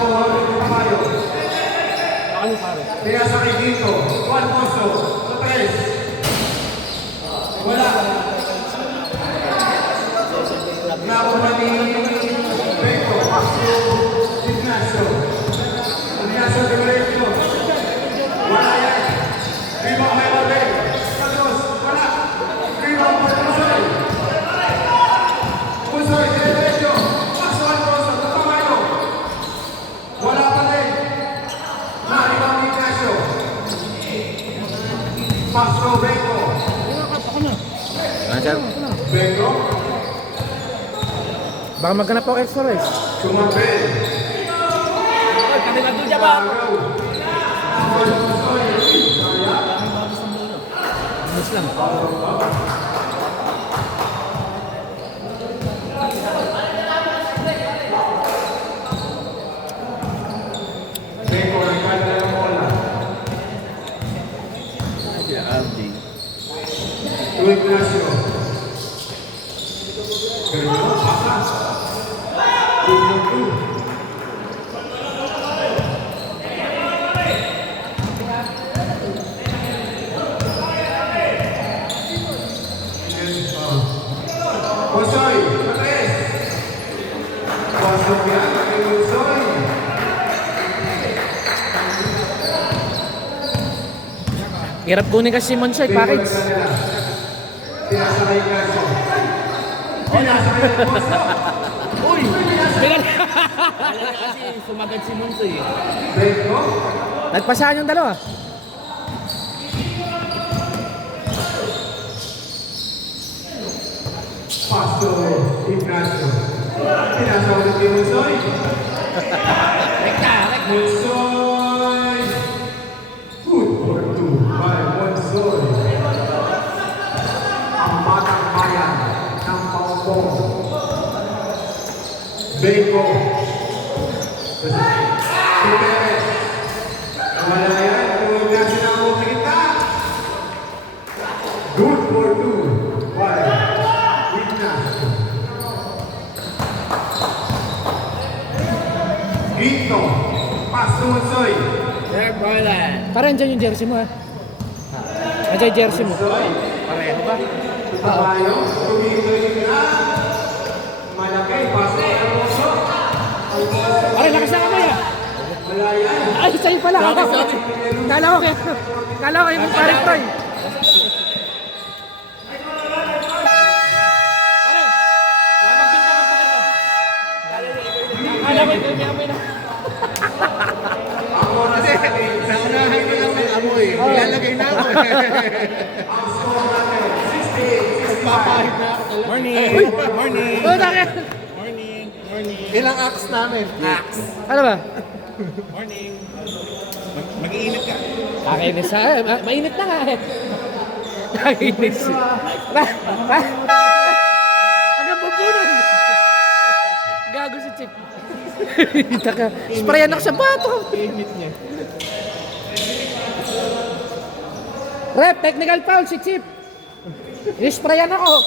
po, hawak ng kamayo. Kaya sa kay dito, Juan Poso, sa 3. Wala. Nakuha ni Beto, Ignacio. Ignacio de Moreto. Wala yan. Rebound kay Mabel. Santos, wala. Rebound kay Pusoy. Pusoy, diretso. Pass Juan Poso, sa kamayo. Wala pa rin. Na-rebound ni Ignacio. Pass to Beto. Beto. Baka maghanap ako extra rice. Sumabel. Kanila doon dyan ba? Miss lang. Beto, nagkanda ng bola. Luis Ignacio. Pero pakas. 2-2. Pusoy, Patres. Pasok yan, kay Pusoy. Hirap kunin kasi si Monsoy, package. Pinasa kay Ignacio. Pinasa kay Puso. Uy! Kala kasi sumagad si Monsoy eh. Beto. Nagpasahan yung dalawa. Pasto Ignacio. Pinasa ulit kay Pusoy. Rekta! Monsoy! Good for 2 by Monsoy. Ang batang bayan ng Pampong. Beko. Si Perez. Wala yan. Tuwag na sila ako sa kita. Good for 2 by Ignacio. Gito. Pass to Monsoy. Sir Barland! Parang dyan yung jersey mo ha. Nandiyan yung jersey mo. Pareho ba? Tayo, tumitoy na. Malaki, paso ang puso. Aray, lakas na kamay ha. Wala yan. Ay, sa'yo pala. Kala ko yung parang Troy. Kala ko yung amoy na. Ang oras natin, Naunahan mo lang ng amoy. Ilalagay na ako. ang score natin, 68-65. Papahid na ako talaga. Morning! Morning! Oh, bakit? Morning! Morning! Ilang axe namin? Axe. Ano ba? Morning! Mag-iinit ka. Kakinis ha. Mainit na nga eh. Kakinis. Hanggang bubunan. Gago si Chip. Taka. Sprayan ako sa bato. Init niya. Rep, technical foul si Chip. Isprayan ako.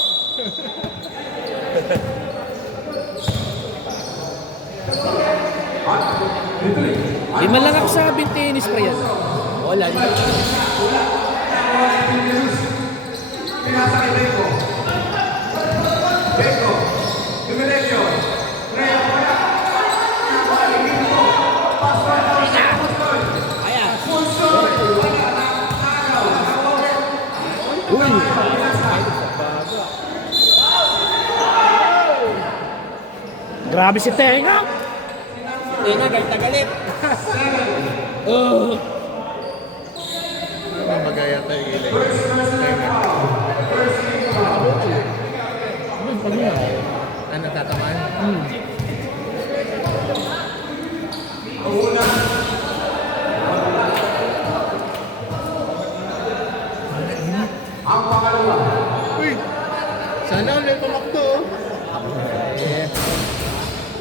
Di man lang ako sa binti inisprayan. Wala. Pinasa kay Beko. Beko. Dumiretso. Rhea, wala. Gito. Pass to Pusoy. Ayan. Pusoy. Wala na. Nagaw. Nagaw. Uy. Grabe si Tenga. Tingnan, galit na galit. Magaya tayo ilay. Ano, tatamaan? Ang pangalawa. Uy! Sana ulit tumakto.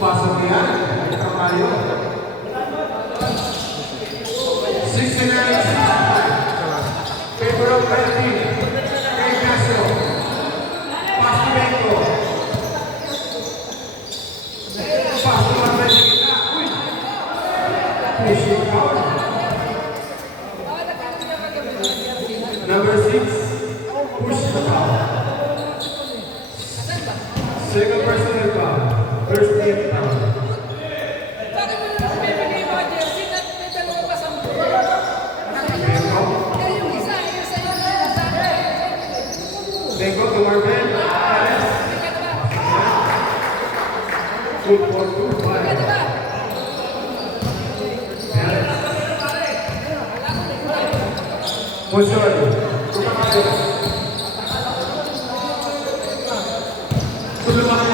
Pasok yan. Ito kayo. 69. Favor of penalty. Kay Castro. Pass to Beko. Pass to Mabel sa gitna. Uy! Pushing out. Number 6, push the foul. Second personal foul. First team foul. Then go to Marvin. Good for 2, 5. Monsoy. Tulungan.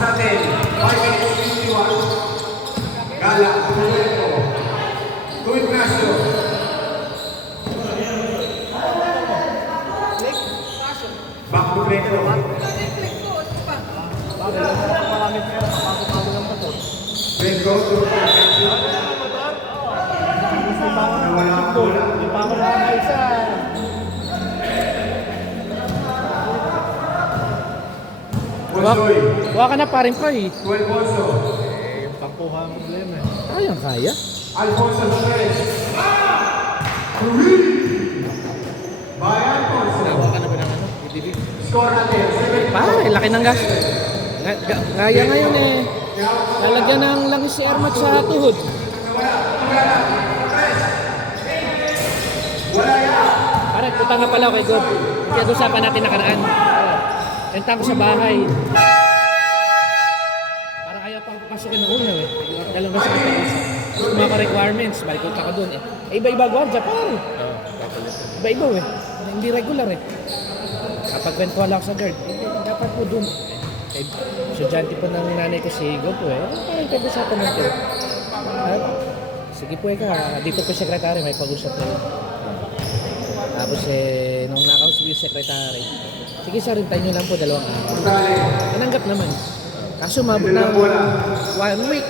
Natin, 5:51. Gala, Tuwento. To Ignacio. Back to Greco. Greco to Ignacio. Nawala ang bola. Monsoy. Kuha ka na parin pa eh. 12 Bonso. Yung pangkuha ang problema eh. Kayang kaya. Alfonso Suarez. By Alfonso. Nakuha ka na ba ng ano? ETV? Score natin, 7. Pare, laki ng gas. Kaya ngayon eh. Lalagyan ng langis si Ermat sa tuhod. Wala yan. Pare, puta nga pala ako kay God. Kaya usapan natin nakaraan. Renta ko sa bahay. Parang ayaw pang papasukin ng ulo eh. Dalawang beses ako pag-usap. Gusto mga requirements, balikot ako dun eh. Iba-iba gwardiya, pare. Oo, papalit. Iba-iba eh. Hindi regular eh. Kapag kwentuhan ako sa guard, dapat po dun. Eh, estudyante po ng nanay ko si Gopo eh. Parang pag-usapan natin. Sige po ka, dito po sekretary, may pag-usap na yun. Tapos eh, nung nakausap yung sekretary, sige sir, rintayin nyo lang po 2 araw. Nananggap naman. Kaso mabot ng 1 week.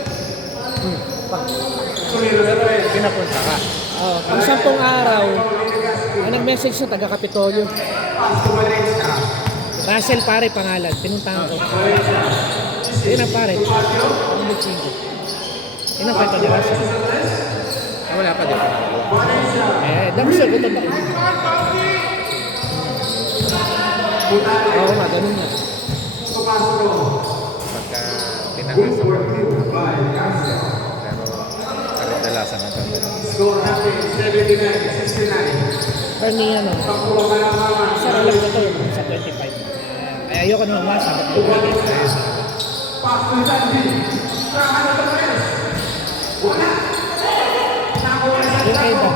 Pinapunta ka. Pang 10 araw, ang nag-message na taga-Kapitolyo. Russell pare pangalan, pinuntahan ko. Yun ang pare. Ang buksingo. Yun ang kwento ni Russell. Wala pa din. Dami siya, gutot ako. Oo nga, ganun nga. Pagka pinangas sa mga pero kadalasan ang ganda. Score natin, 79-69. Pero ni ano, sa alam ko to, sa 25. Kaya ayoko naman masabot ko. Pass to Sandy. Wala. Yung Eda,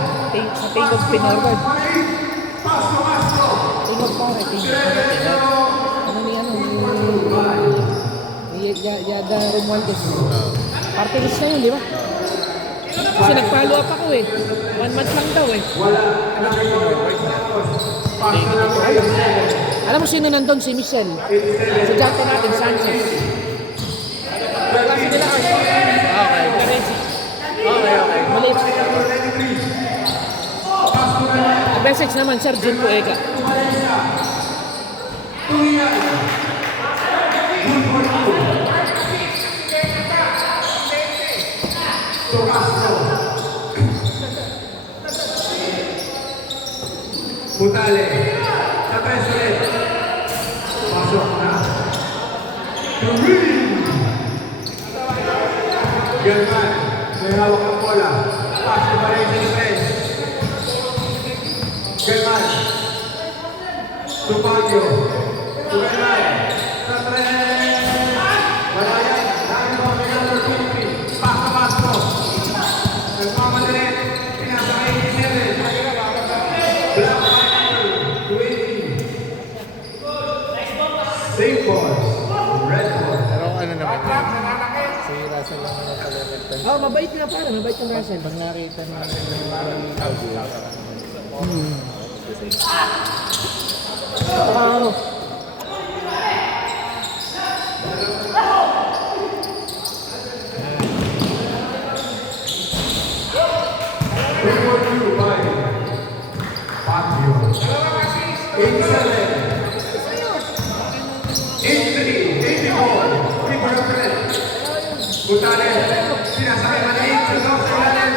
sa tingog pinorward. Pass to Castro. Tingog pare, tingog. Ano ni ano, ni Yada Romualdez. Parte list na yun, di ba? Kasi nag-follow up ako eh. 1 month lang daw eh. Alam mo sino nandun? Si Michelle. Si Janto natin, Sanchez. Kasi nila kasi. Okay. Okay. Maliit. Message naman, Sir Jun Puega. Butale. Sa 3 ulit. Pasok na. German. May hawak ang bola. Pass to Valencia ni Pres. German. To Baguio. To German. Sa 3. Wala yan. Dahil mo ang number 20. Pass to Castro. Nagmamadali. Pinasakay ni Seven. Black. 20. Same ball. Red ball. Pero ano naman yan? Si Russell lang naman pala nagtanong. Oh, mabait nga pare, mabait yung Russell. Pag nakita naman ng audio, Ano? 84, River Plate. Gonzales, sinasakay maliit, sigaw sa ilalim.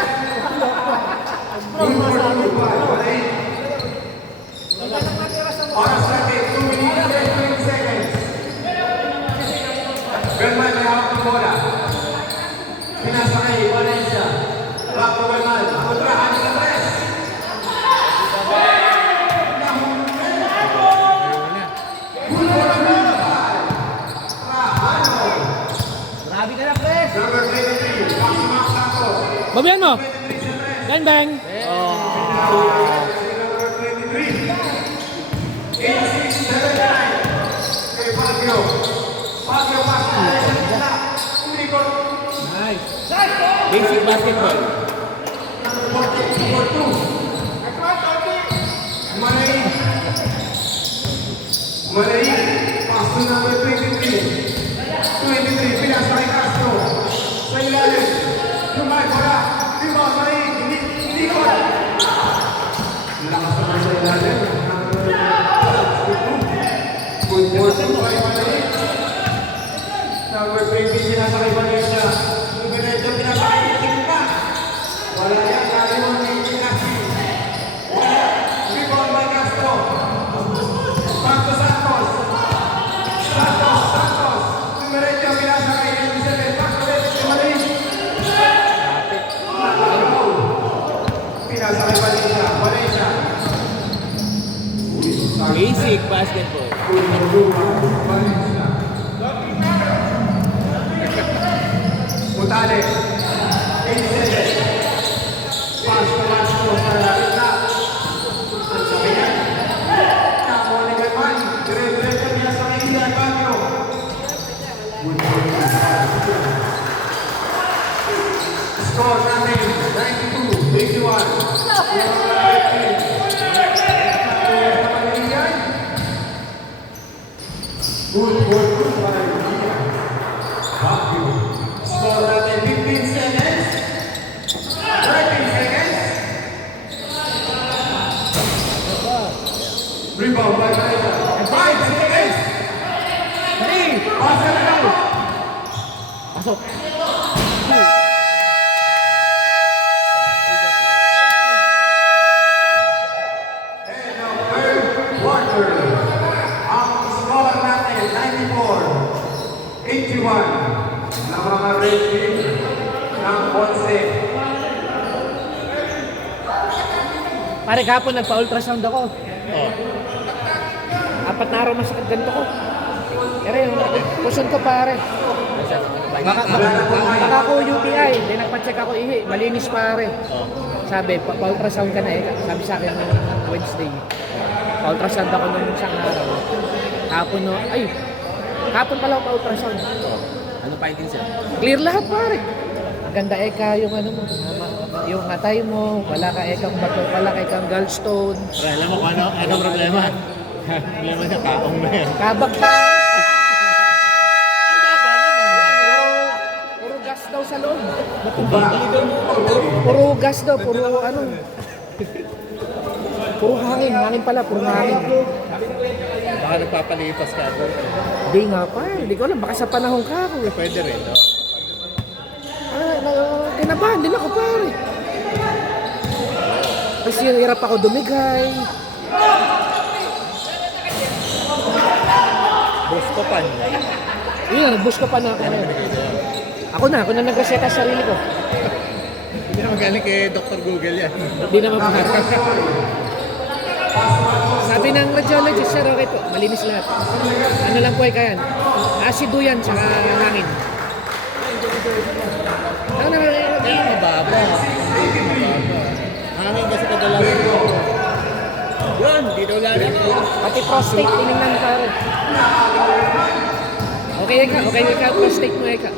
Good for 25, maliit. Oras natin, 2 minutes and 20 seconds. Ganman may hawak ng bola. Sinasakay, Valencia. Back to Ganman, kontrahan sa tres. Good for 25. Trajano. Grabe ka na, Chris! Number 23, Maximax Santos. Babihan mo! 23 sa tres. Bang bang! Number 23. 86-79. Kay Baguio. Baguio pass to Valencia. Umikot. Nice! Basic basketball. Number 40, number 2. Malay. Malay. Pass to number 23. 23, pinasakay Castro. Sa ilalim. Lumay, bola. Rebound, Malay. Hindi ko. Lakas naman sa ilalim. Good ball to Malay. Number 20, pinasakay Valencia. Lumay, pinasakay Tingka. Wala yan, kaliwan ni Pinaki. Wala. Rebound by Castro. Back to Santos. Santos. Numeretyo, pinasakay Elizabeth. Back to Malay. Pinasakay Valencia. Basic basketball. Mutale. 87. Pass to Castro sa gitna. Ang sabi niya. Tamo ni Galman. Dire-diretso niya sa kaibigan Baguio. Good for 25. Score natin. 92-81. Good for 25. Baguio. Score natin 15 seconds. 13 seconds. Rebound by Valencia. 5 seconds. Pass na lang. Pasok! And the third quarter. Ang score natin 94-81 ng mga Red Team ng Ponce. Pare, kahapon nagpa-ultrasound ako. Oh. 4 na araw masakit ganito ko. Pero yung puson ko pare. Baka ko UTI. Hindi nagpa-check ako ihi. Malinis pare. Oh. Sabi, pa-ultrasound ka na eh. Sabi sa akin nung Wednesday. Pa-ultrasound ako nung isang araw. Hapon no, ay. Hapon pala ako pa-ultrasound. Ano findings yan? Clear lahat pare. Maganda eka yung ano mo. Yung atay mo. Wala ka ekang bato. Wala ka ekang gallstone. Pero alam mo kung ano problema? Problema sa kaong na yan. Kabag pa. Puro gas daw sa loob. Puro gas daw. Puro ano. Puro hangin. Hangin pala. Puro hangin. Baka nagpapalipas ka doon. Hindi nga pa. Hindi ko alam. Baka sa panahon ka ako. Pwede rin, no? Kinabahan din ako pare. Kasi hirap ako dumigay. Buscopan. Yun na, nag-boost ko pa na ako ngayon. Ako na nag-reseta sa sarili ko. Hindi na magaling kay Dr. Google yan. Hindi naman mahal. Sabi ng radiologist, sir, okay po, malinis lahat. Ano lang po ay kayan? Asido yan, tsaka hangin. Ano naman, Kaya mababa. Mababa. Hangin kasi kadalasan. Yun, di daw lalaki. pati prostate, tinignan pare. Okay ka, prostate mo, eka.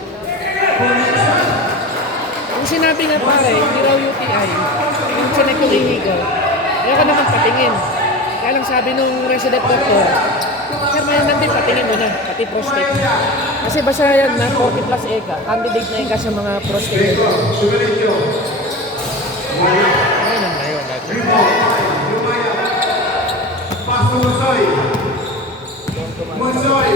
Kung sinabi nga pare, hindi raw UTI, yung sinek yung hihigo, ayaw ka naman patingin. Kaya lang sabi nung resident doctor, sir, may nandun patingin mo na, pati prostate. Kasi basta yan na 40 plus eka, candidate na eka sa mga prostate. Ayun ang ngayon natin. Pass to Monsoy.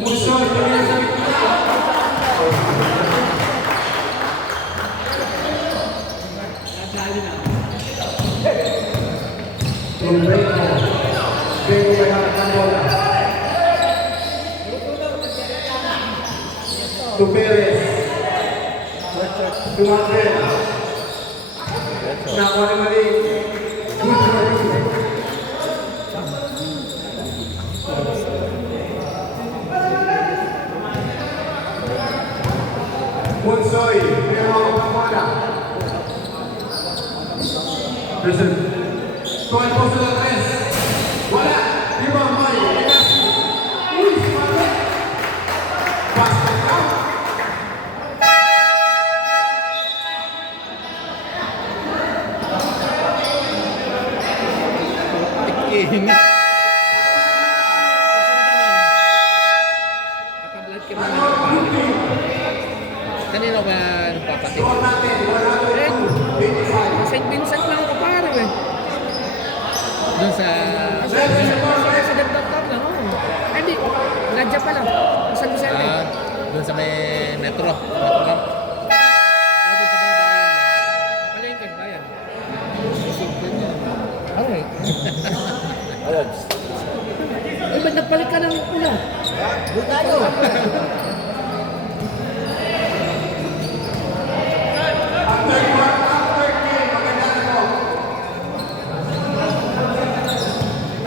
Musoy, tuloy sa gitna. Tumbreko. Bego may harap ng bola. To Perez. To Andres. Nakuha ni Mali. Monsoy, pero ang bola. Listen. Tuan po sa tres. Wala. Ibang May. Uy, sumali. Basket out. Init. Naka-blood ka naman. Kanina ba nagpapatid? Score natin. 125. St. Vincent lang ako pare eh. Doon sa... Sa Dagdag lang ako. Hindi, Nadja pa lang. San Vicente. Doon sa may metro. Metro camp. Palengke, bayan. Okay. Eh, ba't nagpalit ka ng pula? Butado!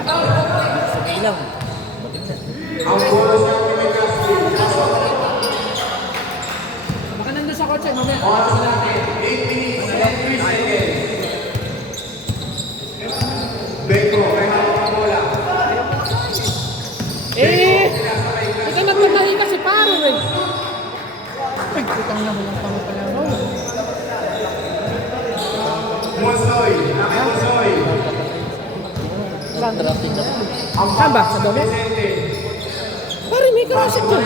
Sa ilaw. Ang bola siya kami kasi. Baka nandun sa kotse, mamaya. Oras natin. 8 minutes and 3 seconds. Beko, may hawak ang bola. Ika nagpatahin kasi pare eh. Ay, putang na walang pang pala. Monsoy, Monsoy. Saan? Ang Saan ba? Sa domo? Vicente. Pare, may karasig dyan.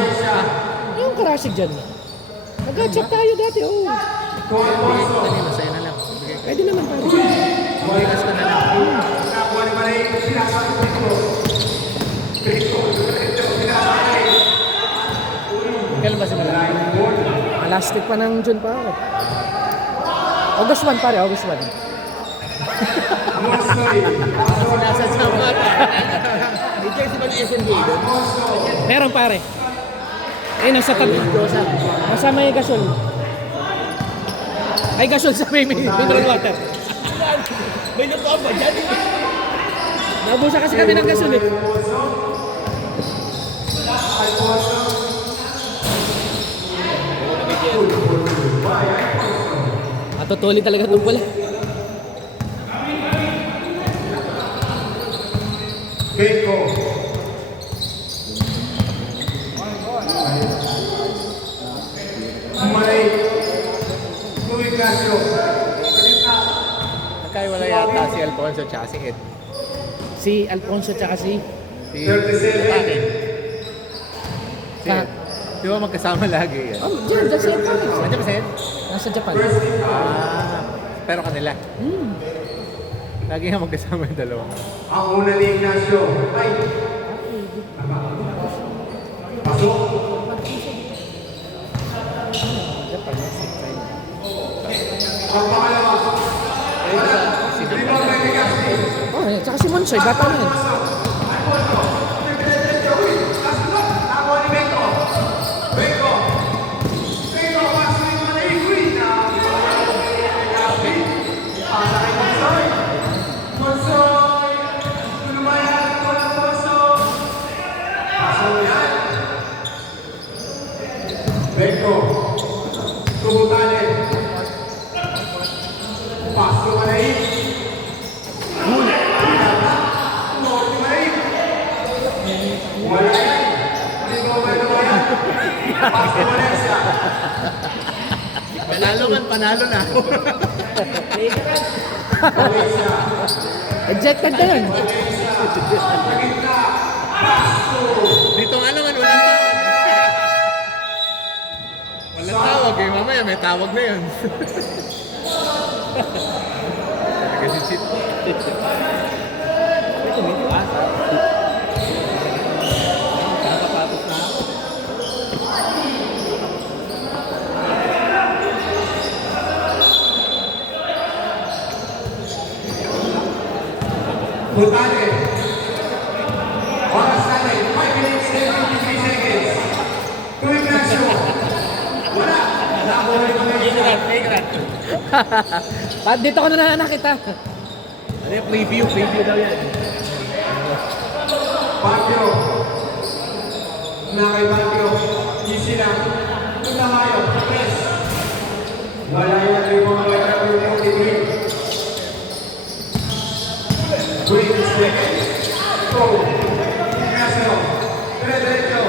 Yung karasig dyan. Nag-chat tayo dati, oh. Kanina, sa'yo na lang. Bigay ka. Pwede naman pare. Bigas ka na lang. Nakuha ni Malay. Pinasok dito. Beko. Kailan ba si Malay? Elastic pa ng June pare. August 1 pare, August 1. Monsoy. Sinasasama ka. May jersey ba ng SNB doon? Meron pare. Eh, nasa tabi. Nasa may gasol. Ay, gasol sa may mineral water. May lupa ba dyan? Naubusan kasi kami ng gasol eh. Matutuli talaga itong pula. Beko. Malay. Luis Casio. Nagkaiwala yata si Alfonso tsaka si Ed. Si Alfonso tsaka si... Si 37. Akin. Si Ah. Ed. Di ba magkasama lagi yan? Oh, dyan si Ed. Nandiyan ba si Ed? Nasa Japan. Pero kanila. Lagi nga magkasama yung dalawa. Ang una ni Ignacio. Ay. Pasok. Ang pangalawa. Rebound by Legazpi. Oh, eh, tsaka si Monsoy, bata na yun. Nakuha ni Beko. Beko. Beko, pasok ni Malay. Legazpi. Pasa kay Monsoy. Monsoy. Tulumayan ko ng Monsoy. Pasok yan. Beko. Tubutanin. Pasok Malay. Wala yan. Hindi ko may Pasok Valencia. Panalo na. Valencia. Ejected na yun. Dito nga naman, walang tawag. Walang tawag eh. Mamaya may tawag na yun. Talaga si Chit. Nakapatos na ako. Putale. Oras natin, 5 minutes and 53 seconds. To Ignacio. Wala. Nakuha ito na isa. Dito ko na nakita. Ano yung preview daw yan. Baguio. Na kay Baguio. Easy lang. Ito na kayo. Press. Wala yan yung mga weather yung degree. 20 seconds. Go. Ignacio. Diretso.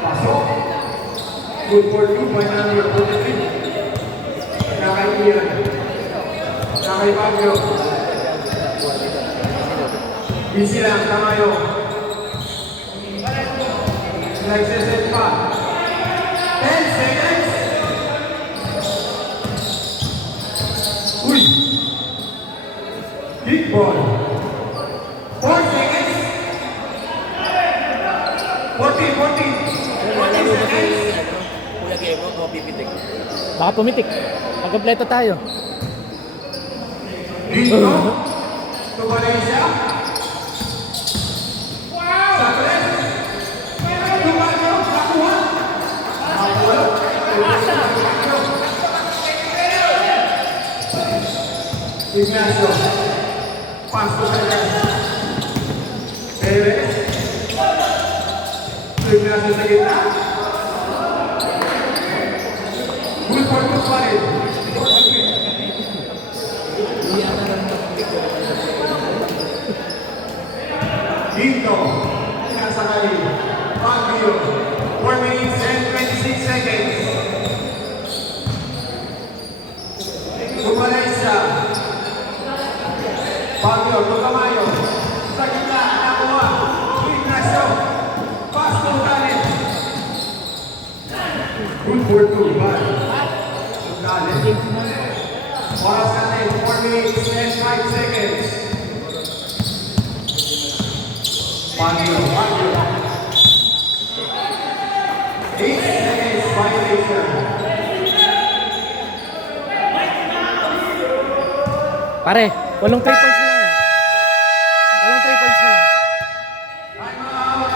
Pasok. Good for 2 by number 43. Nakay Ian. Nakay Baguio. Easy lang, Tamayo. Nagsiset pa. 10 seconds. Uy! Big ball. 4 seconds. 40 seconds. Kuya Gemo, o pipitik. Baka pumitik. Pagkompleto tayo. Dito. Tumalay siya. Sa tres. Tumalay. Nakuha. Ignacio. Pasto Perez. Perez. Ignacio sa gitna. Good for 2 pa rin. Dito, nasakay, Baguio, 4 minutes and 26 seconds. Tumalay siya. Baguio, Tugamayo, sa gitna, nakuha, Ignacio, pass to Galit. Good for 2, bad. Galit. Oras natin, 4 minutes and 5 seconds. Baguio. 8 seconds violation. Pare, walong 3 points na lang. Walong 3 points na lang. Time out.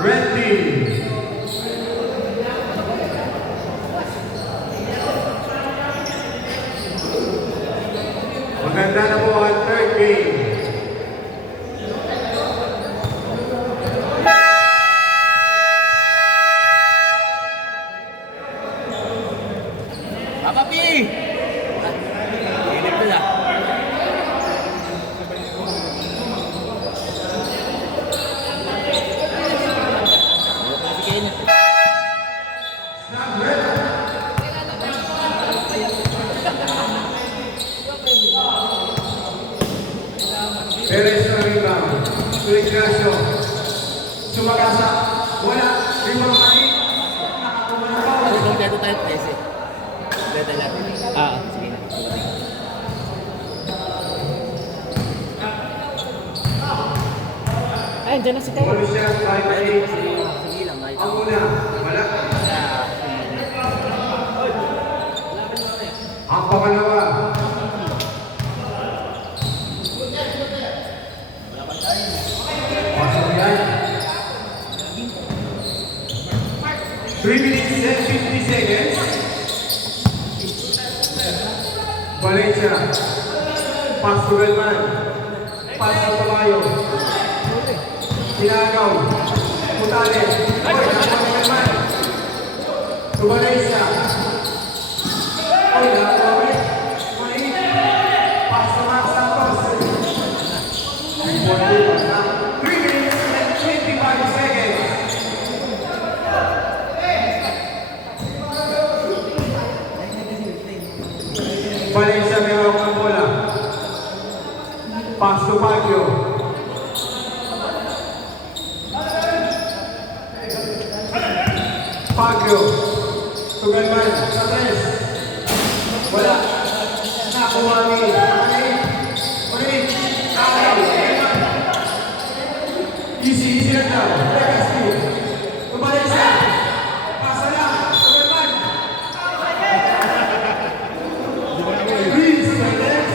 Ready. Maganda na po ang third game. Papa P! Inip na. Snap red. Perez na rebound. To Ignacio. Sumakasa. Wala. Rebound mali. Nakakuha na foul. Kompleto tayo 13. Kompleto natin. Sige na. Ay, dyan na si Kyle. Puro siya, 5-8. Sige lang, nakita Ang ko. una, wala. Ang pangalawa. Pasok yan. 3 minutes and 50 seconds. Valencia. Pass to Belman. Pass to Tamayo. Sinagaw. Putale. Oy, nakuha ni Belman. To Valencia. Oy, nakuha ulit. Mali. Pass to Max Santos. 3 minutes and 25 seconds. Valencia may hawak ng bola. Pass to Baguio. Baguio. Tugalman. Sa tres. Wala. Nakuha ni. Ulit. Nakaw. Easy lang daw. Legacy. Tumalik siya. Pasa lang. Tugalman. 3 seconds.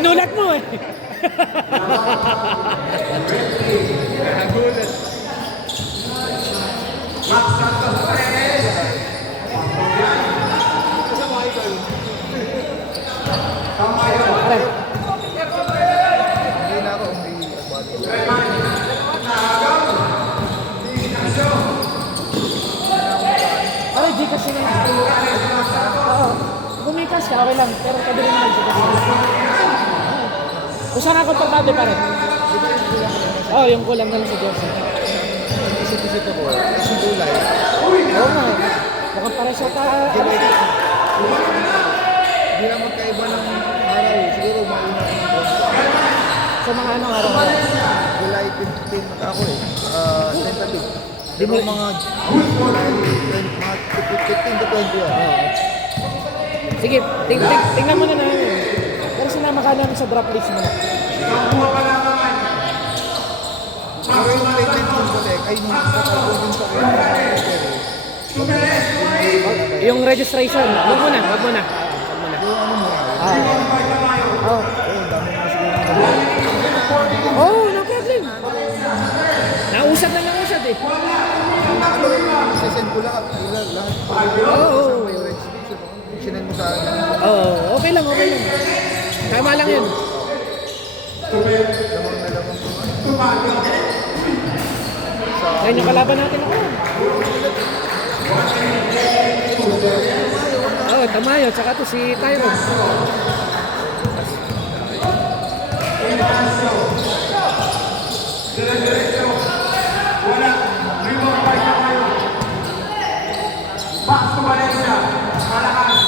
Ginulat mo eh. Nagulat. Max Santos Perez. Tamayo. Aray. Hindi na ako umiiyak. Reman. Nahagaw. Ignacio. Aray, di kasi na. Oo. Bumikas ka, okay lang. Pero kabili naman siya kasi. Kung saan ako pagkado pa rin? Oo, yung kulang na lang sa Johnson. Isip-isip ako. Kasi gulay. Oo nga. Mukhang para siya ka... Hindi na magkaiba ng araw. Siguro mauna ako. Sa mga anong araw. July 15 ako eh. Tentative. Di Pero mo- mga July 15 to 20 yan. Sige, tingnan mo na namin. Pero sinama ka namin sa drop list mo. Nakuha pa naman. Pero yung related yung protect ay nakakalbo din sa kanya. Tumeles. Yung registration, wag mo na, wag mo na. Yung ano mo. Ah. Oh. Oo, dami na siguro. Oh, no problem. Nausad na nausad eh. Sesend ko lahat. Lahat. Oo. May registration. Sinend mo sa akin. Oh, okay lang, okay lang. Tama lang yun. Lamang na lamang ko. Ngayon yung kalaban natin ako. Oh, Tamayo, tsaka to si Tyron. Wala. Rebound by Tamayo. Back to Valencia. Malakas.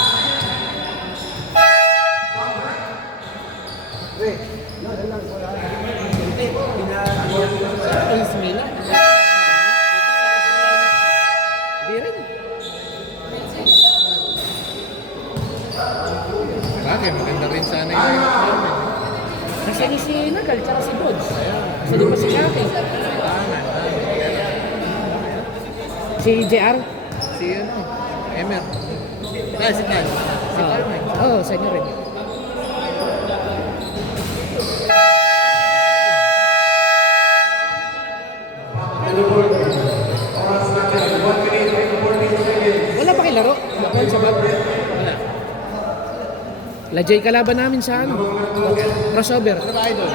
Alis Mila. Di rin. Bagay, maganda rin sana yung lineup namin. Kasi ni si Nagal, tsaka si Dodge. Kasi di pa si Kake. Si JR? Si ano, Emer. Si Taz. Si Carmen. Oo, sa inyo rin. Oras natin. 1 minute and 14 seconds. Wala pa kayo laro? Bakal sa bag? Wala. Lajay kalaban namin sa ano? Crossover. Ano ba idol?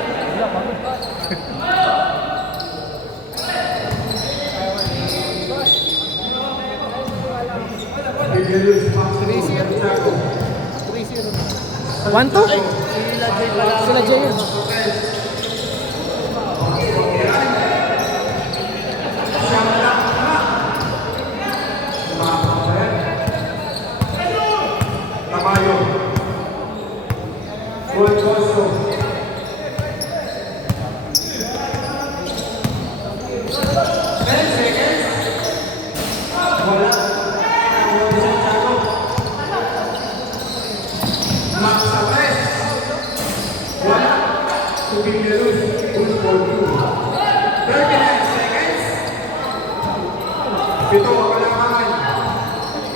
One, two? Sila Jay pala. Sila Jay yun. Tamayo. Volcoso. Max Sanchez. Wala. Tubig Luz. 2 for 2. 39 seconds. Ito ang kailangan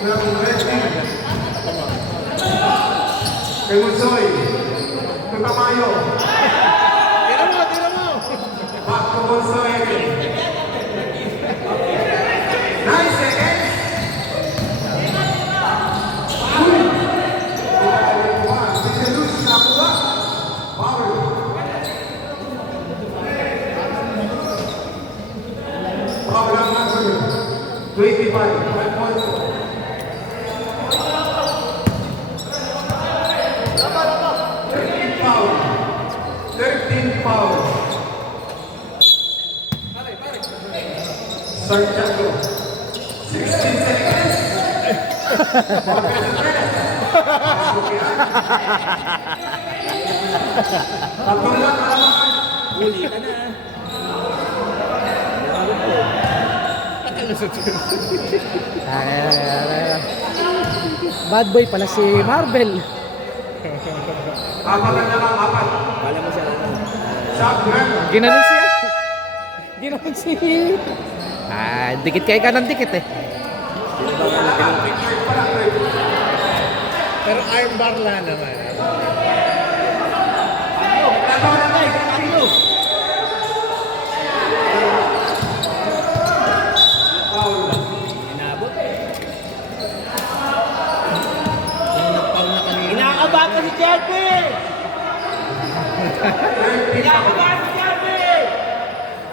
ng red team. Kay Monsoy. Kay Tamayo. Tira mo, tira mo. Back to Monsoy. 9 seconds. Luz nakuha. Power. Power number 25. 5.4. Foul. 13 foul. Santiago. 16 seconds. Tatlong lang kalamangan. Huli ka na. Bad boy pala si Marvel. Apat na lang, apat. Kala mo siya ano. Shot grab. Ginanon siya. Ginanon si... Ah, dikit kayo ka ng dikit eh. Pero arm bar lang naman.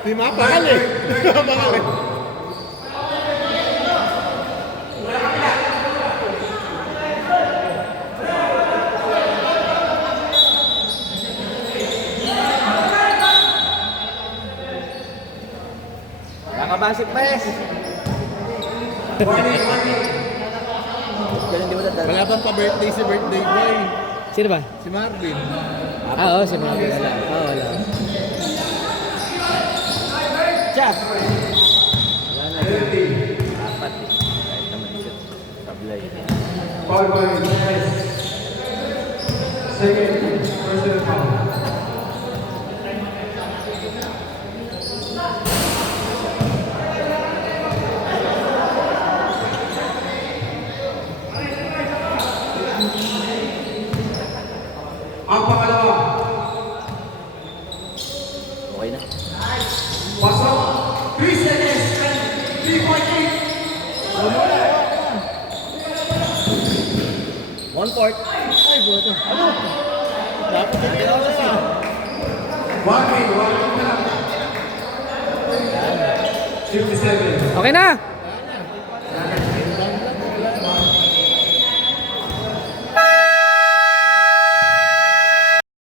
Si Mapakal eh. Mapakal eh. Nakabasik pa eh. Ganun di mo dadal. Wala bang pa-birthday si birthday boy? Sino ba? Si Marvin. Oo, si Mami. Wala. Oo, wala. Chap! Wala na. Apat eh. Kahit naman shoot. Tablay. Foul by Jimenez. Second personal foul. Ang pangalawa, Okay na. pasok, 3 seconds, 3.8. One court. Ay, buto. Ano? Dapat hindi ako na siya. 1 na lang. 57. Okay na!